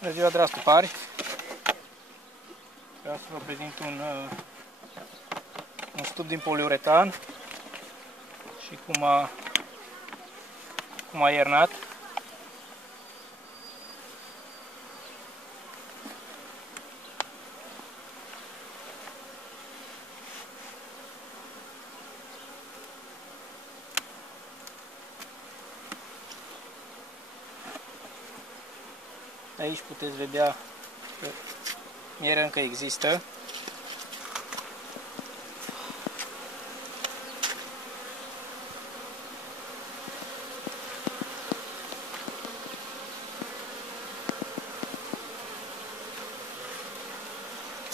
Bună ziua, dragi tupari! Vreau să vă prezint un stup din poliuretan și cum a iernat. Aici puteți vedea că mierea încă există.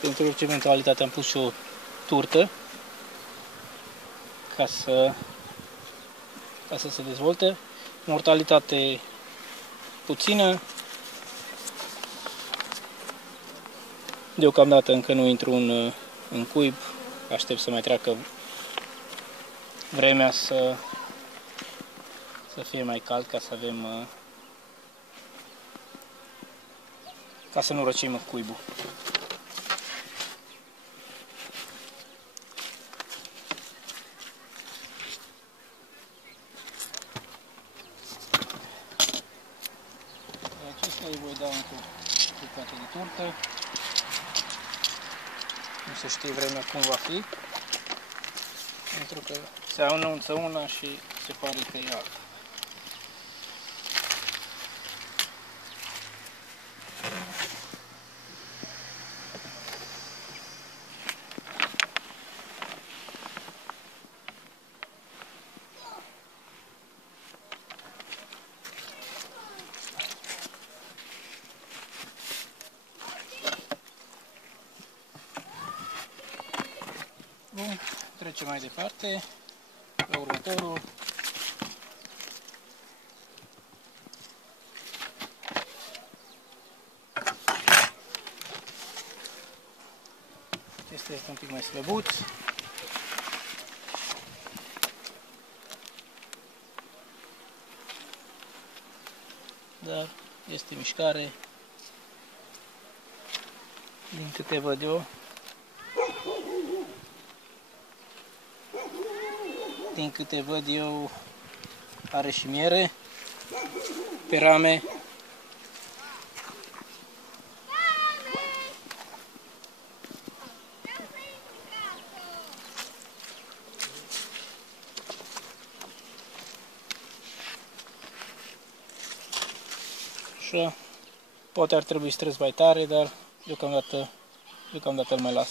Pentru orice eventualitate am pus și o turtă ca să se dezvolte. Mortalitate puțină. Deocamdată încă nu intru în cuib, aștept să mai treacă vremea să fie mai cald ca să avem ca să nu răcim cuibul. Acestea îi voi da încă o bucată de turtă. Nu se știe vremea cum va fi, pentru că se anunță una și se pare că e alta. Bun, trecem mai departe la următorul. Acesta este un pic mai slăbuț. Dar este mișcare, din câte văd eu. Din câte văd eu, are și miere pe rame. Așa. Poate ar trebui strâns mai tare, dar deocamdată îl mai las.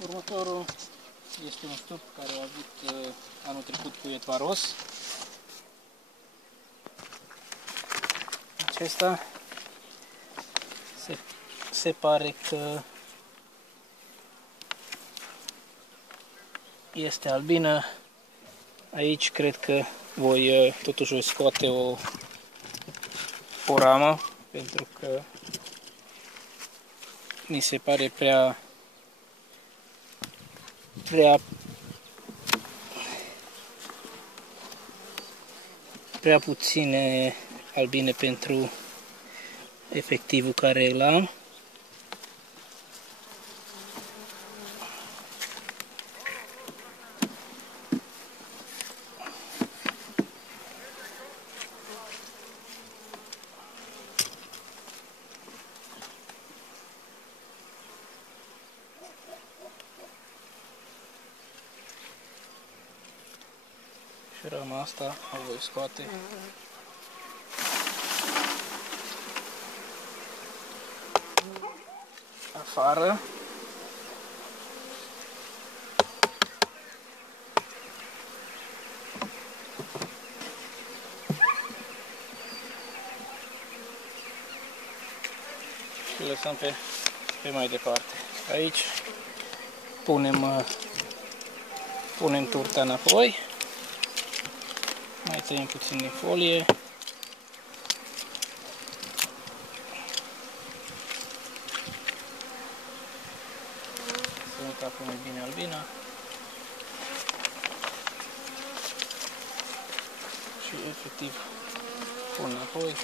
Următorul este un stup care a avut anul trecut cuiet varos. Acesta se pare că este albină. Aici cred că totuși voi scoate o ramă, pentru că mi se pare prea puține albine pentru efectivul care îl am. Și rama asta o voi scoate. Afară. Și lăsăm pe mai departe. Aici punem turta înapoi. Mai tăiem puțin din folie. Să încapă mai bine albina. și efectiv pun înapoi.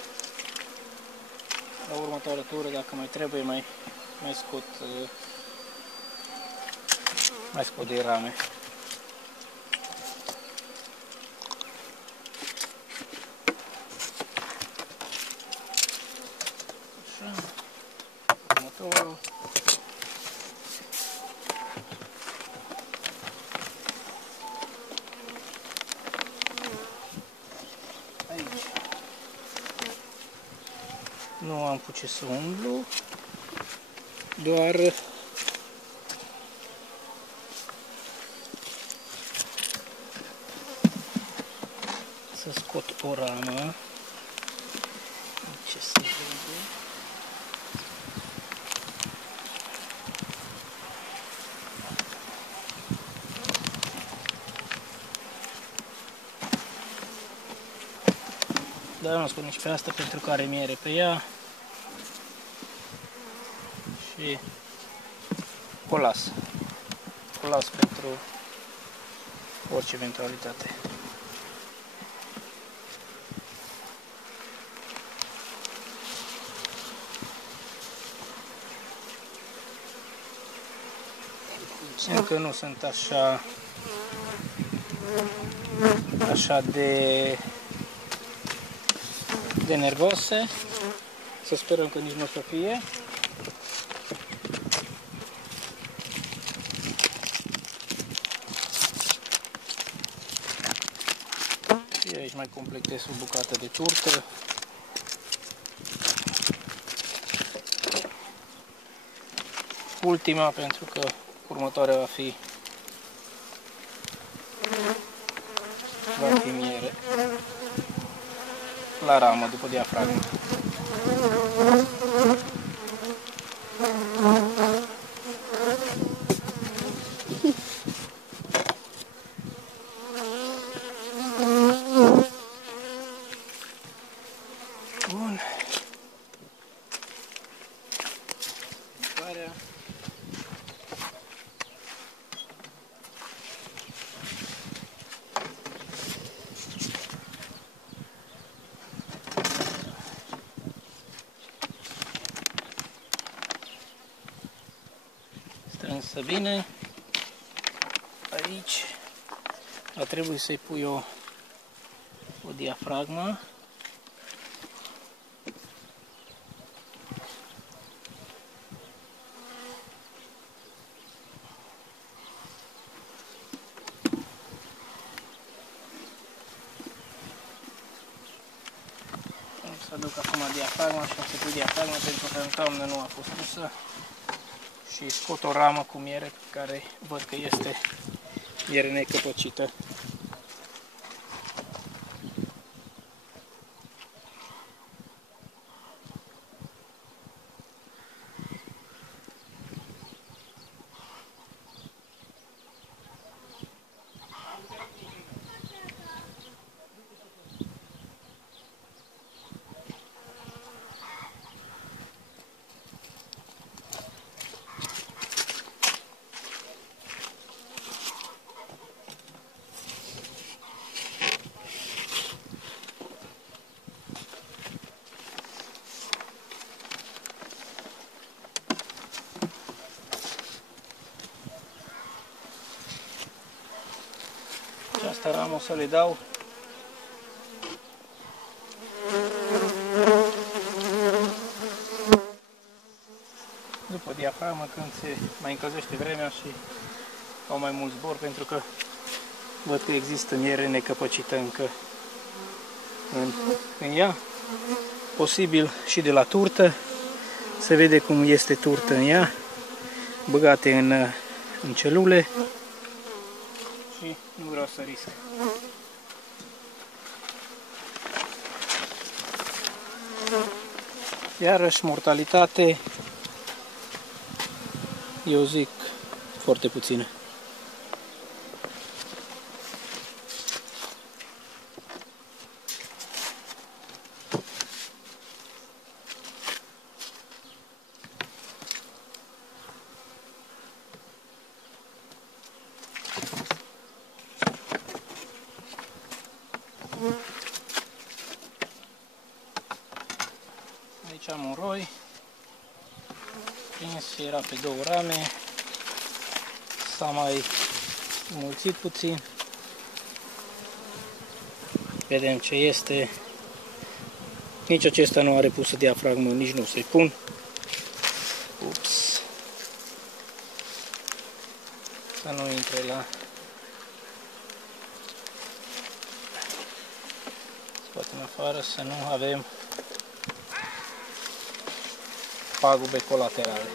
La următoarea tură, dacă mai trebuie, mai scot din rame. Așa. Următorul. Aici. Nu am cu ce să umblu, doar să scot o ramă. Ce se vede? Dar nu scot nici pe asta pentru că are miere pe ea. Și o las. O las pentru orice eventualitate. Încă nu sunt așa de nervoase. Să sperăm că nici nu o să fie. Și aici mai completez o bucată de turtă. Ultima, pentru că următoarea va fi miere la ramă după diafragmă. Bun. Strânsă bine. Aici va trebui să-i pui o diafragmă. Să aduc acum diafragma și o să pui diafragma pentru că în toamnă nu a fost pusă. Și scot o ramă cu miere pe care văd că este miere necăpăcită. Această ramă o să le dau după diafragmă, când se mai încălzește vremea și au mai mult zbor, pentru că văd că există miere necăpăcită încă în ea. Posibil și de la turtă, se vede cum este turtă în ea, băgate în celule. Și nu vreau să risc. Iarăși mortalitate, eu zic, foarte puțină. Aici am un roi prins și era pe 2 rame, s-a mai mulțit puțin. Vedem ce este. Nici acesta nu are pusă diafragmă, nici nu să-i pun. Ups. Să nu intre la scoatem afară, să nu avem pagube colaterale.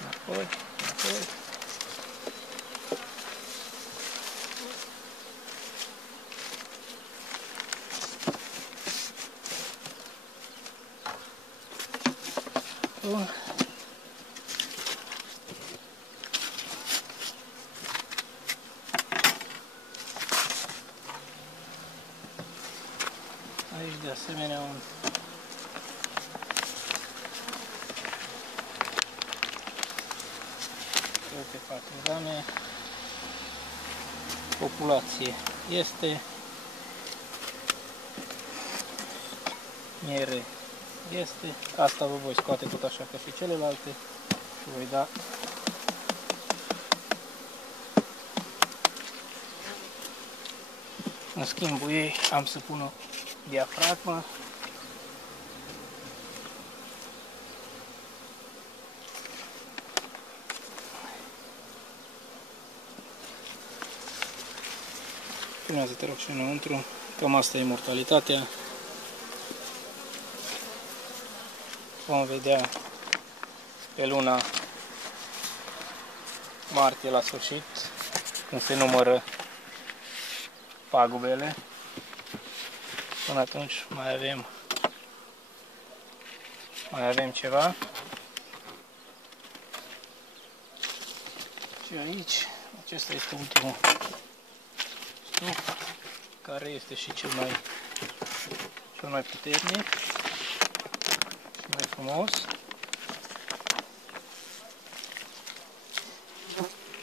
Înapoi. Bun. Aici de asemenea un pe 4 rame. Populație este, miere este, asta vă voi scoate tot așa ca și celelalte și voi da în schimbul ei, am să pun o diafragmă. Filmează, te rog, și înăuntru. Cam asta e mortalitatea. Vom vedea pe luna martie la sfârșit, când se numără pagubele. Până atunci mai avem ceva. Și aici, acesta este ultimul stup, care este și cel mai puternic și mai frumos.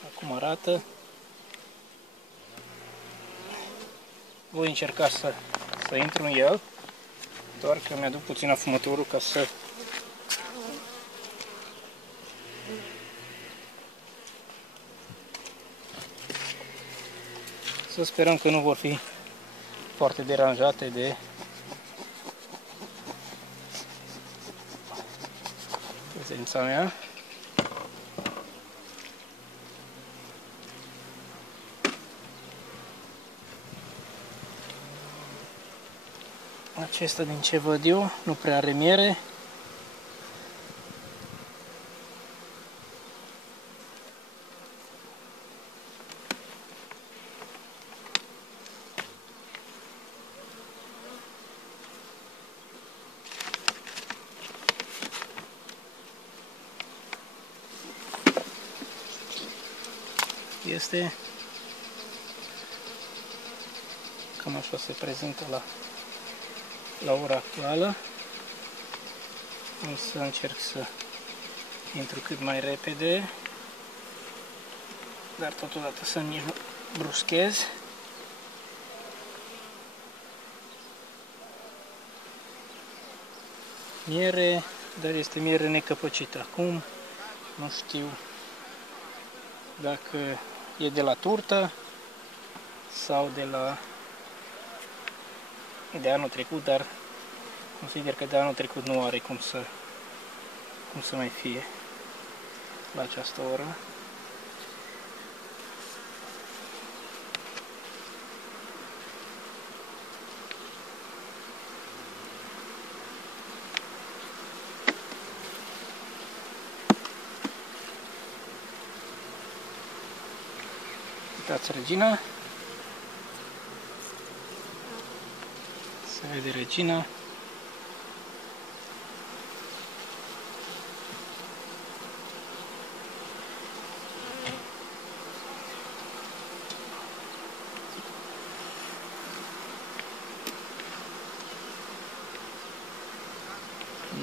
Acum arată. Voi încerca să intru în el, doar că mi-aduc puțin afumătorul ca să sperăm că nu vor fi foarte deranjate de prezența mea. Acesta, din ce văd eu, nu prea are miere. Este cam așa se prezintă la ora actuală. O să încerc să intru cât mai repede, dar totodată să nici nu bruschez. Miere, dar este miere necăpăcită. Acum nu știu dacă e de la turtă sau de anul trecut, dar consider că de anul trecut nu are cum să mai fie la această oră. Uitați regina. Se vede regina.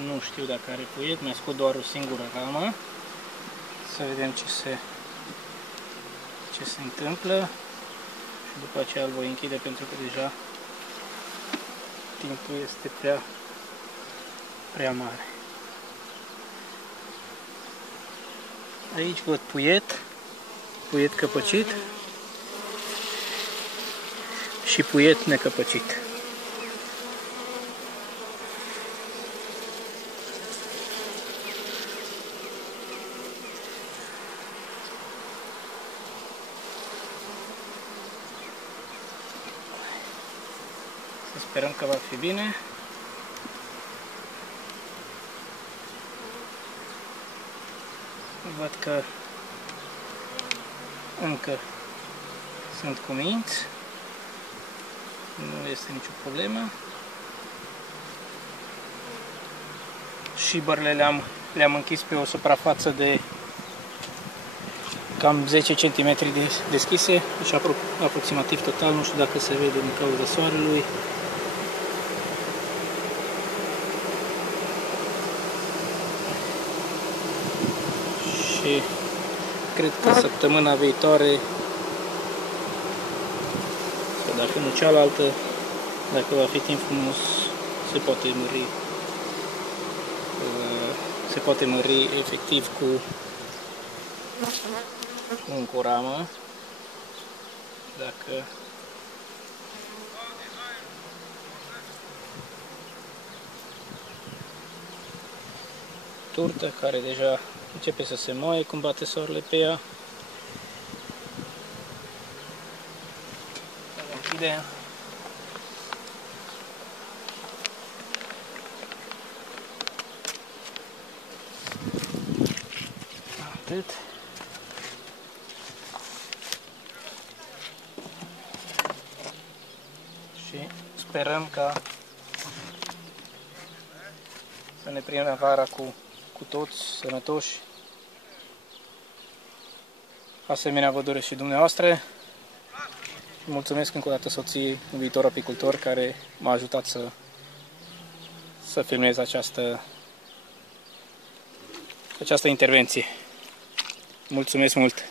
Nu știu dacă are puiet, mi-a scos doar o singură ramă. Să vedem ce se întâmplă. Și după aceea îl voi închide pentru că deja timpul este prea mare. Aici văd puiet căpăcit și puiet necăpăcit. Să sperăm că va fi bine. Văd că încă sunt cuminți, nu este nicio problemă. Șiberele le-am închis pe o suprafață de cam 10 cm deschise, deci aproximativ total, nu știu dacă se vede din cauza soarelui. Și cred că săptămâna viitoare, sau dacă nu cealaltă, dacă va fi timp frumos, se poate mări efectiv cu încă o ramă, dacă turtă care deja începe să se moaie când bate soarele pe ea. Închide. Atât. Și sperăm ca să ne prindă vara cu toți sănătoși. Asemenea vă doresc și dumneavoastră. Mulțumesc încă o dată soției, un viitor apicultor, care m-a ajutat să filmez această intervenție. Mulțumesc mult!